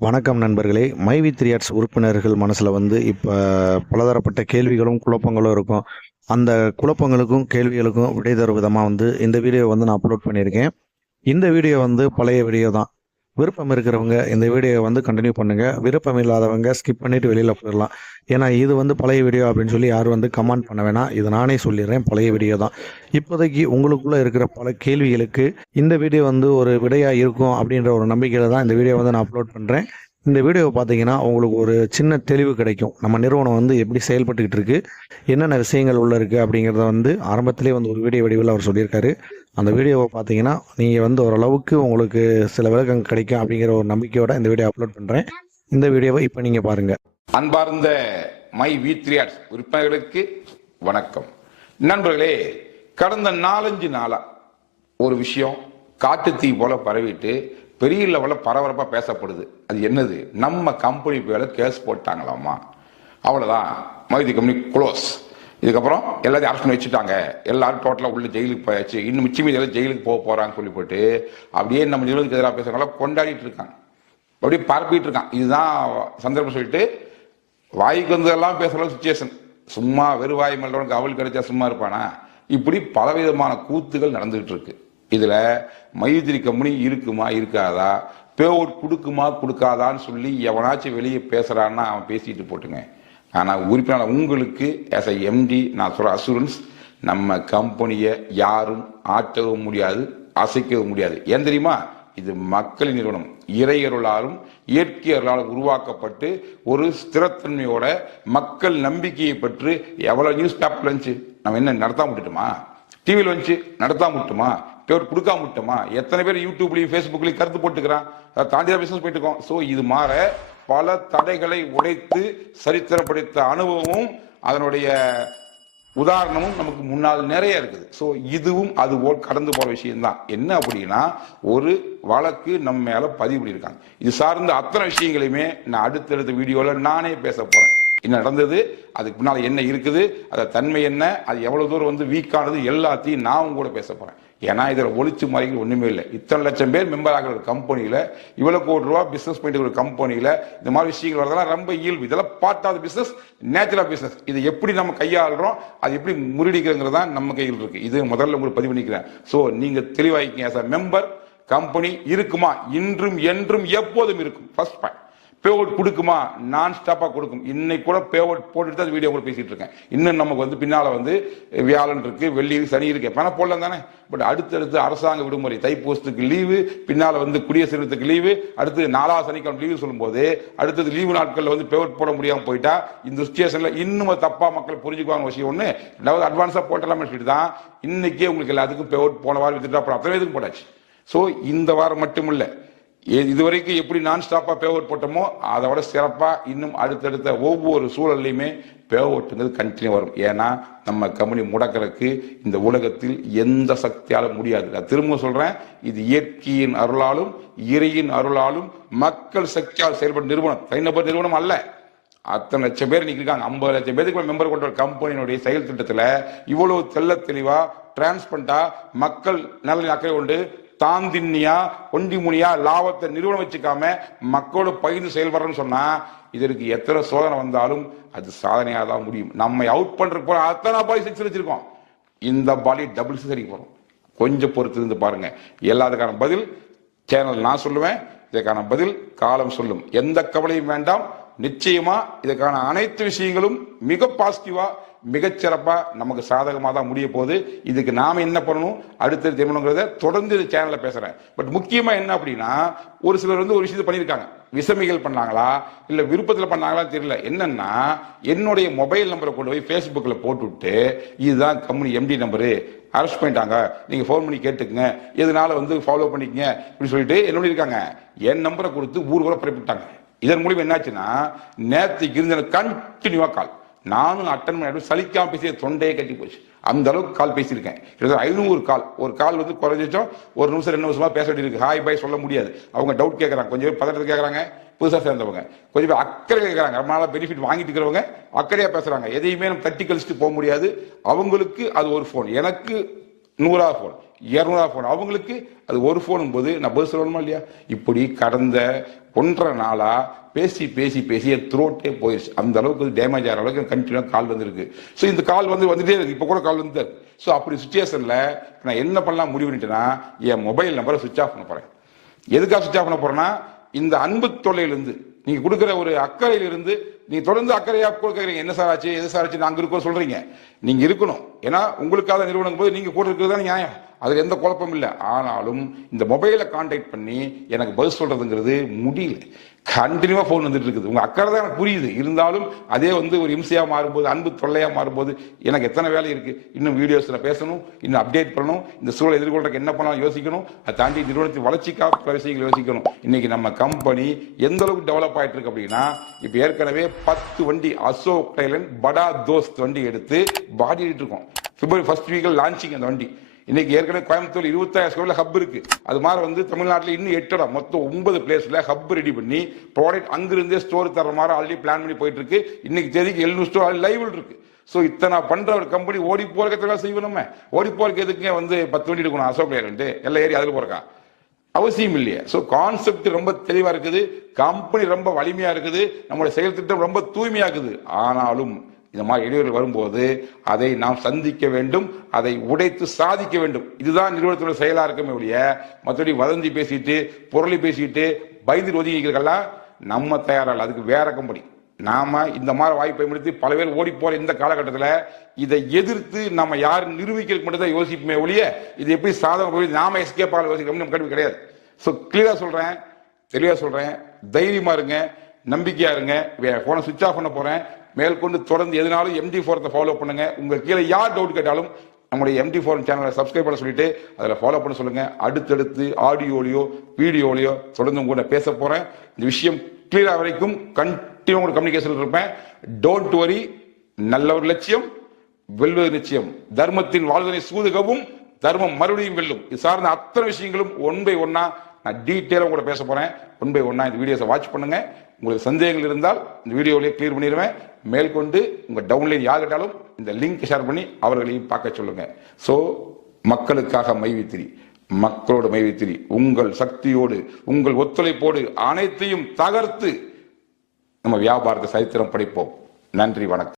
வணக்கம் நண்பர்களே. My we 3 உறுப்பினர்கள் மனசில் இப்போ பலதரப்பட்ட கேள்விகளும் குழப்பங்களும் இருக்கும். அந்த குழப்பங்களுக்கும் கேள்விகளுக்கும் விடை தரும் விதமாக இந்த வீடியோ நான் அப்லோட் பண்ணியிருக்கேன். இந்த வீடியோ பழைய வீடியோ தான். விருப்பம் இருக்கிறவங்க இந்த வீடியோ கண்டினியூ பண்ணுங்கள். விருப்பம் இல்லாதவங்க ஸ்கிப் பண்ணிவிட்டு வெளியில் போயிடலாம். ஏன்னா இது பழைய வீடியோ அப்படின்னு சொல்லி யாரும் கமெண்ட் பண்ண வேணாம். இது நானே சொல்லிடுறேன், பழைய வீடியோ தான். இப்போதைக்கு உங்களுக்குள்ளே இருக்கிற பல கேள்விகளுக்கு இந்த வீடியோ ஒரு விடையாக இருக்கும் அப்படின்ற ஒரு நம்பிக்கையில் தான் இந்த வீடியோ நான் அப்லோட் பண்ணுறேன். இந்த வீடியோவை பார்த்தீங்கன்னா உங்களுக்கு ஒரு சின்ன தெளிவு கிடைக்கும். நம்ம நிறுவனம் எப்படி செயல்பட்டுக்கிட்டு இருக்குது, என்னென்ன விஷயங்கள் உள்ளே இருக்குது அப்படிங்கிறத ஆரம்பத்திலே ஒரு வீடியோ வடிவில் அவர் சொல்லியிருக்காரு. அந்த வீடியோவை பார்த்தீங்கன்னா நீங்கள் ஓரளவுக்கு உங்களுக்கு சில விளக்கம் கிடைக்கும் அப்படிங்கிற ஒரு நம்பிக்கையோட இந்த வீடியோ அப்லோட் பண்ணுறேன். இந்த வீடியோவை இப்போ நீங்கள் பாருங்கள். அன்பார்ந்த மை வி 3 உறுப்பினர்களுக்கு வணக்கம். நண்பர்களே, கடந்த 4-5 நாளா ஒரு விஷயம் காட்டு தீ போல பரவிட்டு பெரிய லெவலில் பரபரப்பாக பேசப்படுது. அது என்னது? நம்ம கம்பெனி பேர கேஸ் போட்டாங்களாமா. அவ்வளோதான், மைதி கம்பெனி க்ளோஸ். இதுக்கப்புறம் எல்லாத்தையும் அரெஸ்ட் பண்ணி வச்சுட்டாங்க. எல்லாரும் டோட்டலாக உள்ள ஜெயிலுக்கு போயாச்சு. இன்னும் மிச்ச மீதியெல்லாம் ஜெயிலுக்கு போகிறாங்கன்னு சொல்லி போட்டு அப்படியே நம்ம நிறுவனத்துக்கு எதிராக பேசுறவங்களாம் கொண்டாடிட்டு இருக்காங்க, அப்படியே பரப்பிட்டு இருக்கான். இதுதான் சந்தர்ப்பம் சொல்லிட்டு வாய்க்கு வந்ததெல்லாம் பேசுகிற சுச்சுவேஷன். சும்மா வெறும் வாய் மல்றவனுக்கு அவள் கிடைச்சா சும்மா இருப்பானா? இப்படி பலவிதமான கூத்துகள் நடந்துகிட்டு இருக்கு. இதுல மைத்திரி கம்பெனி இருக்குமா இருக்காதா, பே அவுட் கொடுக்குமா கொடுக்காதான்னு சொல்லி எவனாச்சும் வெளியே பேசுறான்னா அவன் பேசிட்டு போட்டுங்க. ஆனா உறுப்பினர் உங்களுக்கு ஆஸ் எ எம்டி நான் சொல்ற அசூரன்ஸ், நம்ம கம்பெனியை யாரும் ஆற்றவும் முடியாது, அசைக்கவும் முடியாது. ஏன் தெரியுமா? இது மக்களின் நிறுவனம். இறையருளாலும் இயற்கை அருளாலும் உருவாக்கப்பட்டு ஒரு ஸ்திரத்தன்மையோட மக்கள் நம்பிக்கையை பெற்று எவ்வளவு நியூஸ் பேப்பர் வந்துச்சு, நம்ம என்ன நடத்தாம விட்டுட்டோமா? டிவியில் வந்துச்சு நடத்தாம விட்டுமா? பேர் கொடுக்காம விட்டோமா? எத்தனை பேர் யூடியூப்லயும் ஃபேஸ்புக்லயும் கருத்து போட்டுக்கிறான், அதை தாண்டி தான் பிசினஸ் போயிட்டு இருக்கோம். ஸோ இது மாற பல தடைகளை உடைத்து சரித்திரம் அனுபவமும் அதனுடைய உதாரணமும் நமக்கு முன்னால் நிறைய இருக்குது. ஸோ இதுவும் அது போல் கடந்து போற விஷயம்தான். என்ன அப்படின்னா, ஒரு வழக்கு நம்ம மேல பதிவு பண்ணியிருக்காங்க. இது சார்ந்த அத்தனை விஷயங்களையுமே நான் அடுத்தடுத்த வீடியோல நானே பேச போறேன். என்ன நடந்தது, அதுக்கு முன்னால என்ன இருக்குது, அதை தன்மை என்ன, அது எவ்வளவு தூரம் வீக்கானது, எல்லாத்தையும் நான் கூட பேச போறேன். ஏன்னா இதுல ஒளிச்சு மறைகள் ஒண்ணுமே இல்லை. இத்தனை லட்சம் பேர் மெம்பர் ஆகிற ஒரு கம்பெனியில, இவ்வளவு கோடி ரூபாய் பிசினஸ் பண்ணிட்டு ஒரு கம்பெனியில இந்த மாதிரி விஷயங்கள் வரதெல்லாம் ரொம்ப இயல்பு. இதெல்லாம் part of business, natural of business. இது எப்படி நம்ம கையாளுறோம், அது எப்படி முறியடிக்கிறதுங்கிறதா நம்ம கையில் இருக்கு. இது முதல்ல உங்களுக்கு பதிவு பண்ணிக்கிறேன். ஸோ நீங்க தெளிவாய்க்கீங்க. ஆஸ் அ மெம்பர் கம்பெனி இருக்குமா, இன்றும் என்றும் எப்போதும் இருக்கும். First point. பே அவுட் கொடுக்குமா? நான் ஸ்டாப்பா கொடுக்கும். இன்னைக்கு கூட பே அவுட் போட்டுட்டு தான் வீடியோ கூட பேசிட்டு இருக்கேன். இன்னும் நமக்கு பின்னால வியாழன் இருக்கு, வெள்ளி சனி இருக்கு, பணம் போடலாம் தானே. பட் அடுத்தடுத்து அரசாங்க விடுமுறை, தைப்பூசத்துக்கு லீவு, பின்னால குடியரசு தினத்துக்கு லீவு, அடுத்து 4ஆம் சனிக்கிழமை லீவு சொல்லும் போது அடுத்தது லீவு நாட்கள்ல பே அவுட் போட முடியாம போயிட்டா இந்த சுச்சுவேஷன்ல இன்னும் தப்பா மக்கள் புரிஞ்சுக்குவாங்க விஷயம் ஒண்ணு. ரெண்டாவது அட்வான்ஸா போட்டலாம்னு சொல்லிட்டு தான் இன்னைக்கே உங்களுக்கு எல்லாத்துக்கும் பே அவுட் போன வாரம் வித்துட்டா அப்புறம் அத்தனை இதுக்கும் போட்டாச்சு. ஸோ இந்த வாரம் மட்டும் இல்லை, இதுவரைக்கும் எப்படி நான் ஸ்டாப்பா பே அவுட் போட்டோமோ அதை விட சிறப்பா இன்னும் அடுத்தடுத்த ஒவ்வொரு சூழல்லையுமே பே அவுட்ங்கிறது கண்டினியூ வரும். ஏன்னா நம்ம கம்பெனி முடக்கிறதுக்கு இந்த உலகத்தில் எந்த சக்தியாலும் முடியாது. நான் திரும்ப சொல்றேன், இது இயற்கையின் அருளாலும் இறையின் அருளாலும் மக்கள் சக்தியால் செயல்படும் நிறுவனம், தனிநபர் நிறுவனம் அல்ல. அத்தனை லட்சம் பேர் இருக்காங்க. 50 லட்சம் பேருக்கு மெம்பர் கொண்ட ஒரு கம்பெனியினுடைய செயல் திட்டத்துல இவ்வளவு தெள்ள தெளிவா டிரான்ஸ்பரண்டா மக்கள் நல்ல அக்கறை கொண்டு தாந்தின்னியா ஒண்டிமுனியா லாபத்தை நிறுவனம் வச்சுக்காம மக்களோட பகிர்ந்து செயல்படுறன்னு சொன்னா இதற்கு எத்தனை சோதனை வந்தாலும் அது சாதனையாக தான் முடியும். நம்ம அவுட் பண்ற போற அத்தனை பாய் சிக்ஸ் வச்சிருக்கோம், இந்த பாலி டபுள் சிக்ஸ் அடிக்க போறோம். கொஞ்சம் பொறுத்து இருந்து பாருங்க. எல்லாத்துக்கான பதில் சேனல் நான் சொல்லுவேன், இதற்கான பதில் காலம் சொல்லும். எந்த கவலையும் வேண்டாம். நிச்சயமா இதுக்கான அனைத்து விஷயங்களும் மிக பாசிட்டிவா மிகச்சிறப்பா நமக்கு சாதகமாக தான் முடிய போகுது. இதுக்கு நாம என்ன பண்ணணும், அடுத்தது தெரியணுங்கிறத தொடர்ந்து இந்த சேனல்ல பேசுறேன். பட் முக்கியமா என்ன அப்படின்னா, ஒரு சிலர் ஒரு விஷயத்தை பண்ணியிருக்காங்க. விஷமிகள் பண்ணாங்களா இல்ல விருப்பத்தில் பண்ணாங்களா தெரியல. என்னன்னா, என்னுடைய மொபைல் நம்பரை கொண்டு போய் ஃபேஸ்புக்ல போட்டுவிட்டு இதுதான் கம்பெனி எம்டி நம்பரு, அரெஸ்ட் பண்ணிட்டாங்க, நீங்க ஃபோன் பண்ணி கேட்டுக்குங்க, எதனால ஃபாலோ பண்ணிக்கங்க இப்படி சொல்லிட்டு என்ன பண்ணிருக்காங்க, என் நம்பரை கொடுத்து ஊர் கூட பரப்பிட்டாங்க. இதன் மூலியம் என்னாச்சுன்னா, நேற்றுக்கு இருந்த கண்டினியூவா கால் நானும் அட்டன் பண்ணி சலிக்காம பேசிய தொண்டையே கட்டி போச்சு. அந்த அளவுக்கு கால் பேசியிருக்கேன். 500 கால். ஒரு கால் குறைஞ்சம் ஒரு நிமிஷம் 2 நிமிஷமா பேச வேண்டியிருக்கு. ஹாய் பாய் சொல்ல முடியாது. அவங்க டவுட் கேட்கறாங்க, கொஞ்சம் பேர் பதட்டத்தை கேட்கறாங்க, புதுசாக சேர்ந்தவங்க கொஞ்சம் பேர் அக்கறை கேட்கறாங்க, ரொம்ப நாளா பெனிஃபிட் வாங்கிட்டு இருக்கிறவங்க அக்கறையா பேசுறாங்க. எதையுமே நம்ம தட்டி கழிச்சுட்டு போக முடியாது. அவங்களுக்கு அது ஒரு போன், எனக்கு 100 போன், 200 போன், அவங்களுக்கு அது ஒரு போன் போது நான் பதில் சொல்லணுமா இல்லையா? இப்படி கடந்த 1.5 நாளா பேசி பேசி பேசி த்ரோட்டே போயிடுச்சு. அந்த அளவுக்கு டேமேஜ் ஆகிற அளவுக்கு கண்டினியூ கால் வந்துருக்கு. ஸோ இந்த கால் வந்துட்டே இருக்கு. இப்போ கூட கால் வந்து. ஸோ அப்படி சுச்சுவேஷன்ல நான் என்ன பண்ணலாம் முடிவு பண்ணிட்டேன்னா, என் மொபைல் நம்பரை சுவிச் ஆஃப் பண்ண போறேன். எதுக்காக சுவிச் ஆஃப் பண்ண போறேன்னா, இந்த அன்பு தொல்லையிலிருந்து, நீங்க கொடுக்குற ஒரு அக்கறையிலிருந்து, நீங்க தொடர்ந்து அக்கறையா கொடுக்குறீங்க. என்ன சார் ஆச்சு, எது சார் ஆச்சு, நாங்க இருக்கோம் சொல்றீங்க. நீங்க இருக்கணும். ஏன்னா உங்களுக்காக நிறுவனம் போது நீங்க கூட இருக்கிறது தான் நியாயம். அதுல எந்த குழப்பமும் இல்லை. ஆனாலும் இந்த மொபைலை கான்டாக்ட் பண்ணி எனக்கு பதில் சொல்றதுங்கிறது முடியல. கண்டினியூவா போன் வந்துட்டு இருக்குது. உங்க அக்கறை தான் எனக்கு புரியுது. இருந்தாலும் அதே ஒரு இம்சையா மாறும்போது, அன்பு தொல்லையா மாறும்போது எனக்கு எத்தனை வேலை இருக்கு. இன்னும் வீடியோஸ்ல பேசணும், இன்னும் அப்டேட் பண்ணணும், இந்த சூழலை எதிர்கொள்றதுக்கு என்ன பண்ணலாம் யோசிக்கணும். அதை தாண்டி நிறுவனத்தின் வளர்ச்சிக்காக பல விஷயங்கள் யோசிக்கணும். இன்னைக்கு நம்ம கம்பெனி எந்த அளவுக்கு டெவலப் ஆயிட்டு இருக்கு அப்படின்னா, இப்ப ஏற்கனவே 10 வண்டி அசோக் டைலண்ட் படா தோஸ்த் வண்டி எடுத்து பாடி இருக்கோம். பிப்ரவரி 1st வீக்கில் லான்ச்சிங் அந்த வண்டி. இன்னைக்கு ஏற்கனவே கோயம்புத்தூர் 25,000 ஸ்கொயர்ல ஹப் இருக்கு. அது மாதிரி தமிழ்நாட்டில் இன்னும் 8 இடம், மொத்தம் 9 பிளேஸ்ல ஹப் ரெடி பண்ணி ப்ராடக்ட் அங்கிருந்தே ஸ்டோர் தர மாதிரி ஆல்ரெடி பிளான் பண்ணி போயிட்டு இருக்கு. இன்னைக்கு தேதிக்கு 700 ஸ்டோர் லைவ்ல இருக்கு. ஸோ இத்தனை பண்ற ஒரு கம்பெனி ஓடி போறதுக்கு செய்வோம். நம்ம ஓடி போறதுக்கு எதுக்கு 10 வண்டி எடுக்கணும் அசோக் லேண்ட் எல்லாம் ஏறி அதில் போறக்கா அவசியம் இல்லையே. ஸோ கான்செப்ட் ரொம்ப தெளிவா இருக்குது, கம்பெனி ரொம்ப வலிமையா இருக்குது, நம்மளுடைய செயல் திட்டம் ரொம்ப தூய்மையா இருக்குது. ஆனாலும் இந்த மாதிரி இடையூறுகள் வரும்போது அதை நாம் சந்திக்க வேண்டும், அதை உடைத்து சாதிக்க வேண்டும். இதுதான் நிறுவனத்தோட செயலா இருக்குமே ஒழிய மற்றபடி வதந்தி பேசிட்டு பொருளை பேசிட்டு பயந்து ஒதுங்கிக்கலாம் நம்ம தயாராக. அதுக்கு வேற கம்பெனி. நாம இந்த மாதிரி வாய்ப்பை முடித்து பல பேர் ஓடி போற இந்த காலகட்டத்தில் இதை எதிர்த்து நம்ம யார் நிரூபிக்கிறதுக்கு மட்டும் தான் யோசிப்புமே ஒழிய இது எப்படி சாதனை நாம எஸ்கேப் ஆக யோசிக்கணும் கேள்வி கிடையாது. ஸோ கிளியரா சொல்றேன், தெளிவா சொல்றேன், தைரியமா இருங்க, நம்பிக்கையா இருங்க. போனை சுவிச் ஆஃப் பண்ண போறேன். மேற்கொண்டு தொடர்ந்து எதனாலும் MT4 ஃபாலோ பண்ணுங்க. உங்க கீழே யார் டவுட் கேட்டாலும் நம்முடைய MT4 சேனலை சப்ஸ்கிரைப் பண்ண சொல்லிட்டு அதில் ஃபாலோ பண்ண சொல்லுங்க. அடுத்தடுத்து ஆடியோலையோ வீடியோலையோ தொடர்ந்து உங்க கூட பேச போறேன். இந்த விஷயம் கிளியரா வரைக்கும் கண்டினியூ கம்யூனிகேஷன் இருப்பேன். Don't worry. நல்ல ஒரு லட்சியம், வெல்வது நிச்சயம். தர்மத்தின் வாழ்வதை சூதுகவும் தர்மம் மறுபடியும் வெல்லும். இது சார்ந்த அத்தனை விஷயங்களும் 1 by 1 நான் டீட்டெயிலாக கூட பேச போறேன். 1 by 1 இந்த வீடியோஸை வாட்ச் பண்ணுங்க. உங்களுக்கு சந்தேகங்கள் இருந்தால் இந்த வீடியோவிலே கிளியர் பண்ணிடுவேன். மேற்கொண்டு உங்க டவுன்லைன் யார் கேட்டாலும் இந்த லிங்க் ஷேர் பண்ணி அவர்களையும் பார்க்க சொல்லுங்க. சோ மக்களுக்காக மைவித்திரி, மக்களோட மைவித்திரி, உங்கள் சக்தியோடு உங்கள் ஒத்துழைப்போடு அனைத்தையும் தகர்த்து நம்ம வியாபாரத்தை சரித்திரம் படைப்போம். நன்றி, வணக்கம்.